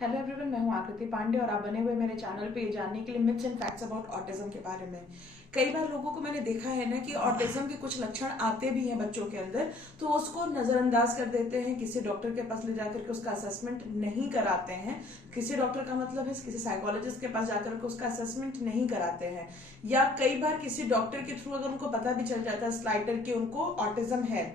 Hello everyone, मैं हूं आकृति पांडे और आप बने हुए मेरे चैनल पे ये जानने के लिए myths and facts about autism के बारे में। कई बार लोगों को मैंने देखा है ना कि ऑटिज्म के कुछ लक्षण आते भी हैं बच्चों के अंदर, तो उसको नजरअंदाज कर देते हैं, किसी डॉक्टर के पास ले जाकर के उसका असेसमेंट नहीं कराते हैं। किसी डॉक्टर का मतलब है किसी साइकोलॉजिस्ट के पास जाकर के उसका असेसमेंट नहीं कराते हैं, या कई बार किसी डॉक्टर के थ्रू अगर उनको पता भी चल जाता है स्लाइटर कि उनको ऑटिज्म है,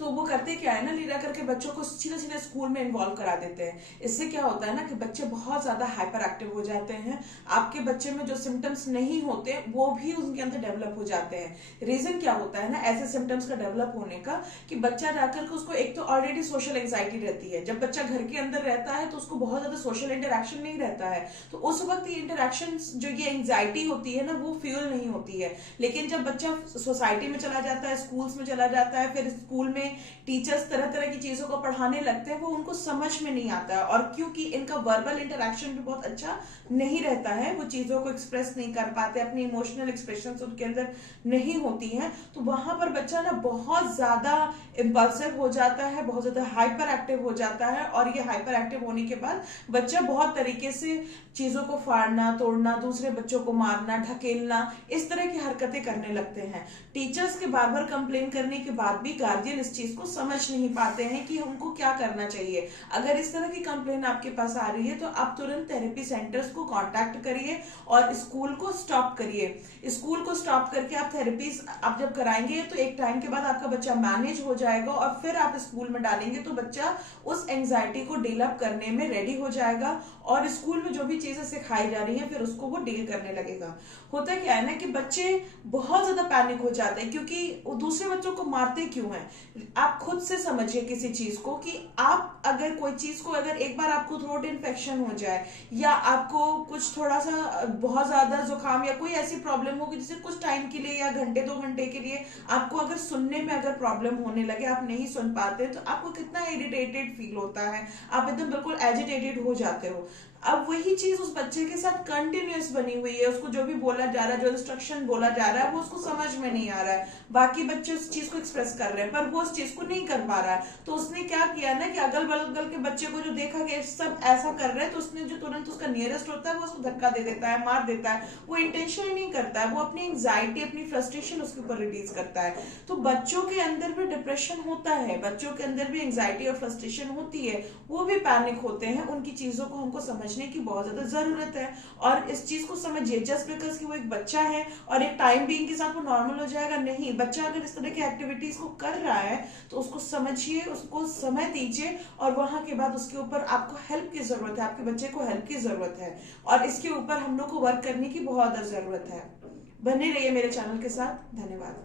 तो वो करते क्या है ना, ले जाकर के बच्चों को सीधे सीधे स्कूल में इन्वॉल्व करा देते हैं। इससे क्या होता है ना कि बच्चे बहुत ज्यादा हाइपर एक्टिव हो जाते हैं। आपके बच्चे में जो सिम्टम्स नहीं होते वो भी उनके अंदर डेवलप हो जाते हैं। रीजन क्या होता है ना ऐसे सिम्टम्स का डेवलप होने का, कि बच्चा जाकर के उसको एक तो ऑलरेडी सोशल एंग्जाइटी रहती है। जब बच्चा घर के अंदर रहता है तो उसको बहुत ज्यादा सोशल इंटरेक्शन नहीं रहता है, तो उस वक्त ये इंटरेक्शन जो ये एंग्जाइटी होती है ना वो फ्यूल नहीं होती है। लेकिन जब बच्चा सोसाइटी में चला जाता है, स्कूल्स में चला जाता है, फिर स्कूल में टीचर्स तरह तरह की चीजों को पढ़ाने लगते हैं, वो उनको समझ में नहीं आता है। और क्योंकि इनका वर्बल इंटरेक्शन भी बहुत अच्छा नहीं रहता है, वो चीजों को एक्सप्रेस नहीं कर पाते, अपनी इमोशनल एक्सप्रेशन उनके अंदर नहीं होती हैं, तो वहां पर बच्चा ना बहुत ज्यादा इम्पल्सिव हो जाता है, बहुत ज्यादा हाइपर एक्टिव हो जाता है। और ये हाइपर एक्टिव होने के बाद बच्चा बहुत तरीके से चीजों को फाड़ना, तोड़ना, दूसरे बच्चों को मारना, ढकेलना, इस तरह की हरकतें करने लगते हैं। टीचर्स के बार बार कंप्लेन करने के बाद भी गार्जियन इस चीज को समझ नहीं पाते हैं कि उनको क्या करना चाहिए। अगर इस तरह की कंप्लेन आपके पास आ रही है तो आप तुरंत थेरेपी सेंटर्स को कांटेक्ट करिए और स्कूल को स्टॉप करिए। स्कूल को स्टॉप करके आप थेरेपीज आप जब कराएंगे तो एक टाइम के बाद आपका बच्चा मैनेज हो जाएगा, और फिर आप स्कूल में डालेंगे तो बच्चा उस एंग्जाइटी को डील अप करने में रेडी हो जाएगा, और स्कूल में जो भी चीजें सिखाई जा रही हैं फिर उसको वो डील करने लगेगा। होता क्या है ना कि बच्चे बहुत ज्यादा पैनिक हो जाते हैं, क्योंकि वो दूसरे बच्चों को मारते क्यों हैं। आप खुद से समझिए किसी चीज को, कि आप अगर कोई चीज को, अगर एक बार आपको थ्रोट इन्फेक्शन हो जाए, या आपको कुछ थोड़ा सा बहुत ज्यादा जुकाम या कोई ऐसी प्रॉब्लम होगी जिसे कुछ टाइम के लिए या घंटे 2 घंटे के लिए आपको अगर सुनने में अगर प्रॉब्लम होने लगे, आप नहीं सुन पाते, तो आपको कितना इरिटेटेड फील होता है, आप एकदम बिल्कुल एजिटेटेड हो जाते हो। अब वही चीज उस बच्चे के साथ कंटिन्यूअस बनी हुई है, उसको जो भी बोला जा रहा है, जो इंस्ट्रक्शन बोला जा रहा है, वो उसको समझ में नहीं आ रहा है। बाकी बच्चे उस चीज को एक्सप्रेस कर रहे हैं पर वो उस चीज को नहीं कर पा रहा है। तो उसने क्या किया ना कि अगल बगल के बच्चे को जो देखा कि सब ऐसा कर रहे हैं, तो उसने जो तुरंत उसका नियरेस्ट होता है वो उसको धक्का दे देता है, मार देता है। वो इंटेंशनली नहीं करता है, वो अपनी एंग्जाइटी, अपनी फ्रस्ट्रेशन उसके ऊपर रिलीज करता है। तो बच्चों के अंदर भी डिप्रेशन होता है, बच्चों के अंदर भी एंग्जाइटी और फ्रस्ट्रेशन होती है, वो भी पैनिक होते हैं। उनकी चीजों को हमको समझने की बहुत ज्यादा जरूरत है। और इस चीज को समझिए, जस्ट बिकॉज कि वो एक बच्चा है और एक टाइम बीइंग के साथ वो नॉर्मल हो जाएगा, नहीं। बच्चा अगर इस तरह की एक्टिविटीज को कर रहा है तो उसको समझिए, उसको समय दीजिए, और वहां के बाद उसके ऊपर आपको हेल्प की जरूरत है, आपके बच्चे को हेल्प की जरूरत है, और इसके ऊपर हम लोग को वर्क करने की बहुत ज्यादा जरूरत है। बने रहिए मेरे चैनल के साथ। धन्यवाद।